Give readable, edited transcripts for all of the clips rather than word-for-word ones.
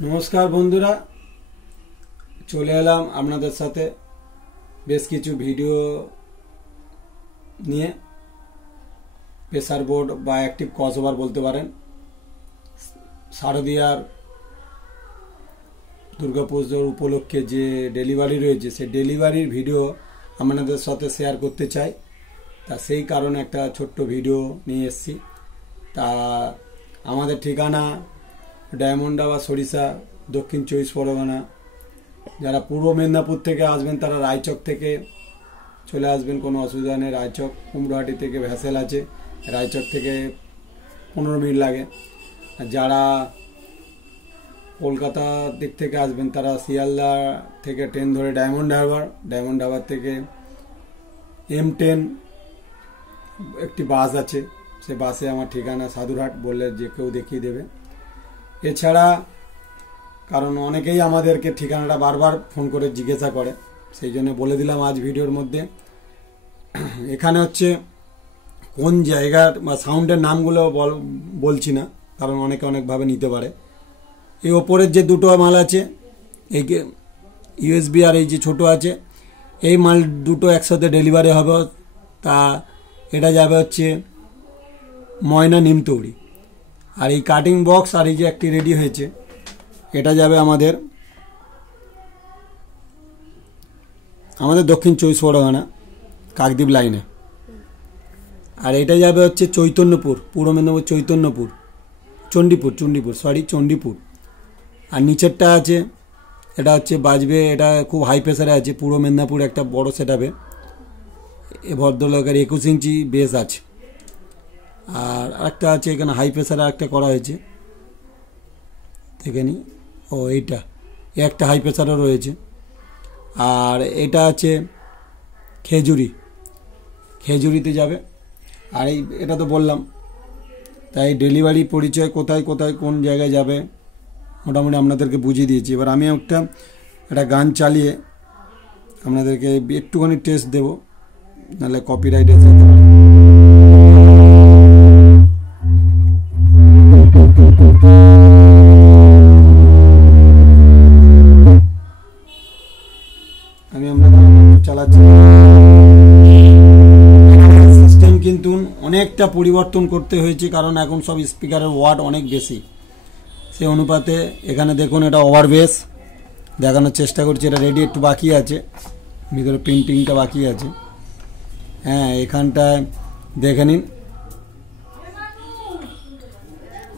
नमस्कार बंधुरा चले एलाम आपनादेर साथे बेश किछु भिडियो निये प्रेसार बोर्ड बा एक्टिव क्रसओभार बोलते पारेन। शारदियार दुर्गा पुजोर उपलक्षे जे डेलिभारि रयेछे सेई डेलिभारिर भिडियो आपनादेर साथे शेयर करते चाই। ता सेई कारणे एकटा छोट्ट भिडियो निये एसेछि। ता आमादेर ठिकाना डायमंडा सरिषा दक्षिण 24 परगना। যারা পূর্ব মেদিনীপুর থেকে আসবেন তারা রায়চক থেকে চলে আসবেন, কোনো অসুবিধা নেই। রায়চক কুমড়োহাটি থেকে ভ্যাসেল আছে, রায়চক থেকে 15 মিনিট লাগে। আর যারা কলকাতা দিক থেকে আসবেন তারা শিয়ালদা থেকে ট্রেন ধরে ডায়মন্ড হারবার থেকে M10 একটি বাস আছে, সে বাসে আমার ঠিকানা সাধুরহাট বললে যে কেউ দেখিয়ে দেবে। এছাড়া কারণ অনেকেই আমাদেরকে ঠিকানাটা বারবার ফোন করে জিজ্ঞাসা করে, সেই জন্য বলে দিলাম আজ ভিডিওর মধ্যে। এখানে হচ্ছে কোন জায়গার বা সাউন্ডের নামগুলো বলছি না, কারণ অনেকে অনেকভাবে নিতে পারে। এই ওপরের যে দুটো মাল আছে, এই USB আর এই যে ছোট আছে, এই মাল দুটো একসাথে ডেলিভারি হবে। তা এটা যাবে হচ্ছে ময়না নিমতৌড়ি। আর এই কাটিং বক্স আর এই যে একটি রেডি হয়েছে, এটা যাবে আমাদের দক্ষিণ 24 পরগনা কাকদ্বীপ লাইনে। আর এটা যাবে হচ্ছে চৈতন্যপুর, পূর্ব মেদিনীপুর চৈতন্যপুর, চণ্ডীপুর। আর নিচেরটা আছে, এটা হচ্ছে বাজবে, এটা খুব হাই প্রেসারে আছে, পূর্ব মেদিনীপুর একটা বড় সেটআপে। এ ভদ্রলোকের 21 ইঞ্চি বেস আছে। আর একটা আছে এখানে হাই প্রেসারে একটা করা হয়েছে, দেখে নি। ও এইটা একটা হাই প্রেসারও রয়েছে। আর এটা আছে খেজুরিতে যাবে। আর এই এটা তো বললাম। তাই ডেলিভারি পরিচয় কোথায় কোন জায়গায় যাবে মোটামুটি আপনাদেরকে বুঝিয়ে দিয়েছি। এবার আমি একটা গান চালিয়ে আপনাদেরকে একটুখানি টেস্ট দেবো, নাহলে কপিরাইট এসে যেতে পারে। আমি আপনাদের চালাচ্ছি। সিস্টেম কিন্তু অনেকটা পরিবর্তন করতে হয়েছে, কারণ এখন সব স্পিকারের ওয়াট অনেক বেশি। সেই অনুপাতে এখানে দেখুন, এটা ওভার বেস দেখানোর চেষ্টা করছি। এটা রেডি, একটু বাকি আছে, ভিতরে প্রিন্টিংটা বাকি আছে। হ্যাঁ, এখানটায় দেখে নিন,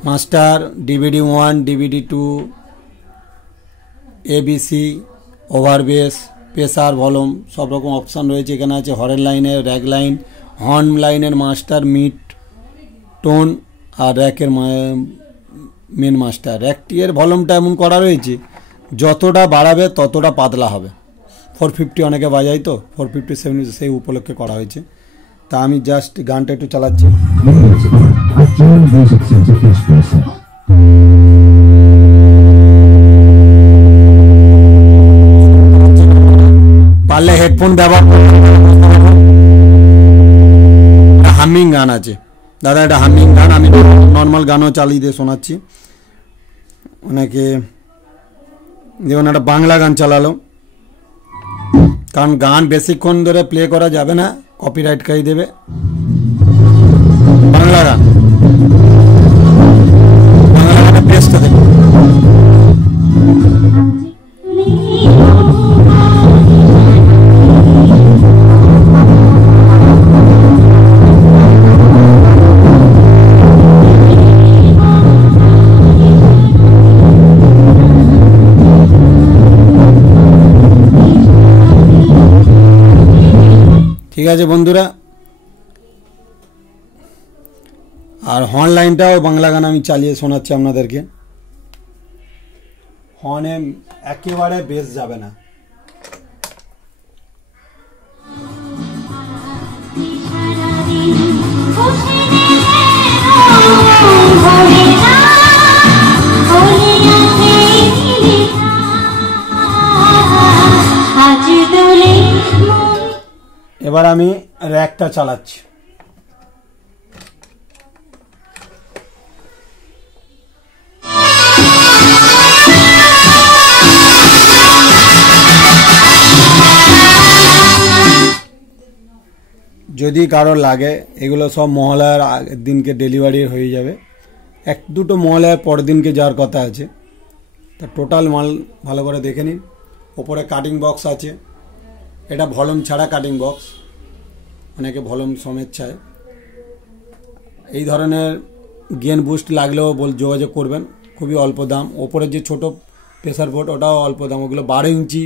master, DVD 1, DVD 2, ABC, over base, pressure, volume সব রকম অপশান রয়েছে। এখানে আছে হরেন লাইনের, র্যাক লাইন, হর্ন লাইনের মাস্টার, মিড টোন, আর র্যাকের মেন মাস্টার। র্যাকটি এর ভলিউমটা এমন করা রয়েছে, যতটা বাড়াবে ততটা পাতলা হবে। 450 অনেকে বাজায়, তো 450-70 সেই উপলক্ষে করা হয়েছে। তা আমি জাস্ট গানটা একটু চালাচ্ছি। পারলে হেডফোন ব্যবহার করতে। হামিং গান আছে দাদা, এটা হামিং গান। আমি নর্মাল গানও চালিয়ে দিয়ে শোনাচ্ছি। অনেকে যেমন একটা বাংলা গান চালালো, কারণ গান বেশিক্ষণ ধরে প্লে করা যাবে না, কপিরাইট খাই দেবে। বাংলা গান, বেস্টটা দেখুন। ঠিক আছে বন্ধুরা। আর হর্ন লাইনটাও বাংলা গান আমি চালিয়ে শোনাচ্ছি আপনাদেরকে। হর্নে একেবারে বেস যাবে না। এবার আমি র্যাকটা চালাচ্ছি। যদি কারোর লাগে এগুলো সব মহালয়ার আগের দিনকে ডেলিভারি হয়ে যাবে, 1-2টো মহালয়ার পরের দিনকে যাওয়ার কথা আছে। তা টোটাল মাল ভালো করে দেখে নিন। ওপরে কাটিং বক্স আছে, এটা ভলুম ছাড়া কাটিং বক্স, অনেকে ভলুম সমেত চায়। এই ধরনের গেন বুস্ট লাগলেও যোগাযোগ করবেন, খুবই অল্প দাম। ওপরের যে ছোট প্রেসার বোর্ড ওটাও অল্প দাম, ওগুলো 12 ইঞ্চি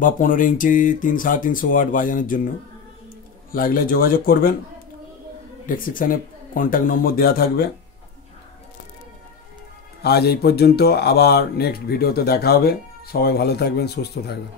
বা 15 ইঞ্চি 300-350 ওয়াট বাজানোর জন্য। লাগলে যোগাযোগ করবেন, ডেসক্রিপশানে কন্ট্যাক্ট নম্বর দেওয়া থাকবে। আজ এই পর্যন্ত, আবার নেক্সট ভিডিওতে দেখা হবে। সবাই ভালো থাকবেন, সুস্থ থাকবেন।